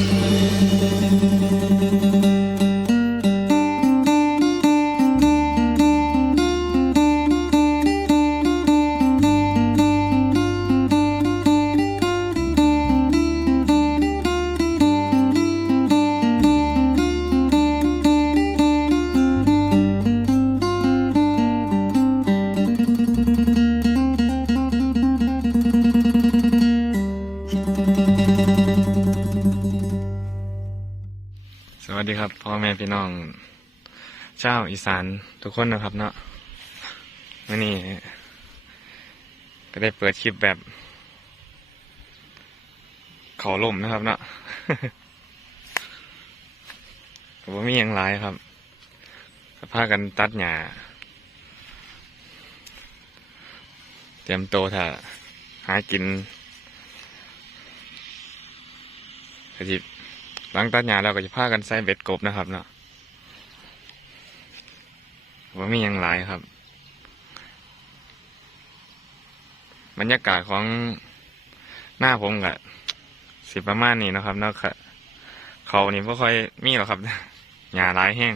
ส วัสดีครับพ่อแม่พี่น้องเจ้าอีสานทุกคนนะครับเนาะวันนี้ก็ได้เปิดคลิปแบบ เขาล่มนะครับเนาะก็บ่มีหยังหลายครับก็พากันตัดหญ้าเตรียมโตถ้าหากินกระทิบ หลังตัดหญ้าเราก็จะพากันใส่เบ็ดกบนะครับเนาะว่ามีอย่างหลายครับ บรรยากาศของหน้าผมกับสิประมาณนี้นะครับเนาะค่ะเขานี่ไม่ค่อยมีหรอกครับหญ้าหลายแห้ง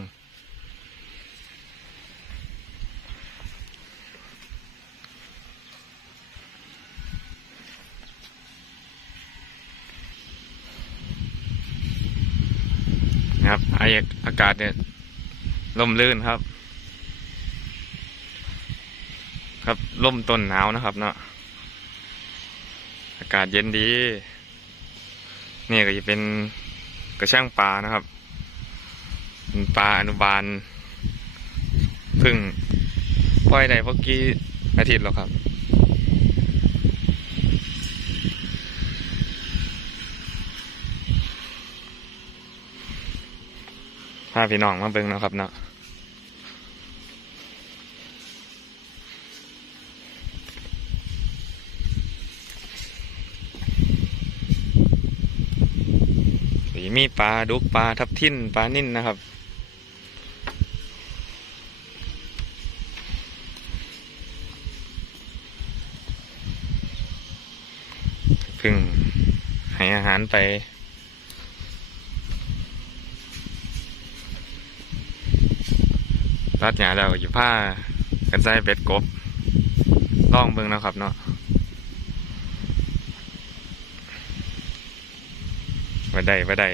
นะครับออากาศเนี่ยร่มรื่นครับ ครับร่มต้นหนาวนะครับ เนาะอากาศเย็นดีนี่ก็จะเป็นกระช่างปลานะครับเป็นปลาอนุบาลพึ่งปล่อยได้เมื่อกี้อาทิตย์แล้วครับ พี่น้องมาเบิ่งนะครับเนาะสีมีปลาดุกปลาทับทิ่นปลานิ่นนะครับเพึ่งให้อาหารไป ตัดหญ้าแล้วก็อยู่ผ้ากันใส่เบ็ดกบล่องเบิ่งนะครับเนาะว่าได้ว่าได้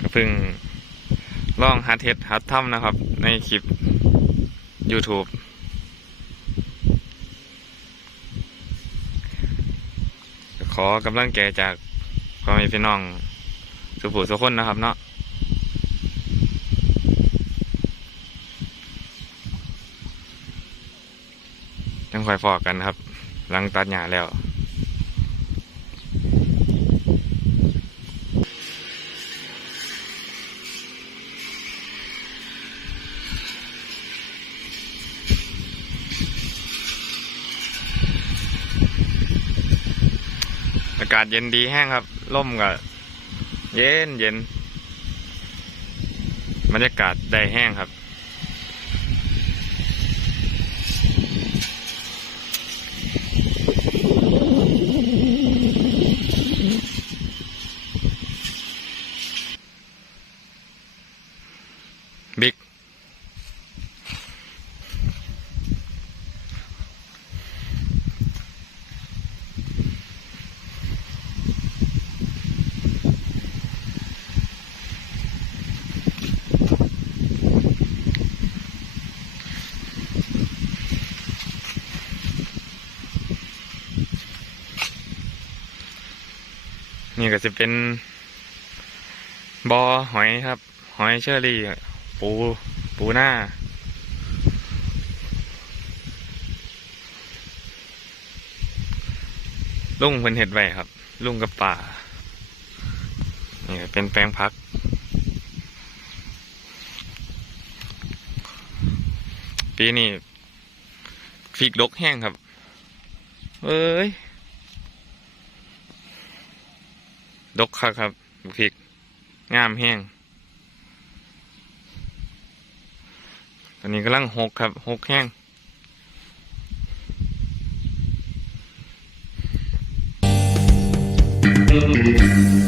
ก็เพิ่งล่องฮัดเฮ็ดฮัดทำนะครับ ในคลิป YouTube ขอกำลังแก่จากพ่อแม่พี่น้อง สุผู้สุคนนะครับเนาะยังคอยฟอกกันครับ หลังตัดหญ้าแล้วอากาศเย็นดีแห้งครับร่มกับ เย็นเย็นบรรยากาศได้แห้งครับ นี่ก็จะเป็นบอหอยครับ หอยเชอรี่ ปู ปูหน้า ลุงเพิ่นเห็ดไว้ครับ ลุงกับป่า นี่ก็เป็นแปลงพัก ปีนี้ฟีกดกแห้งครับ เอ้ย ดกครับครับพิกงามแห้งตอนนี้กำลังหกครับหกแห้งอืม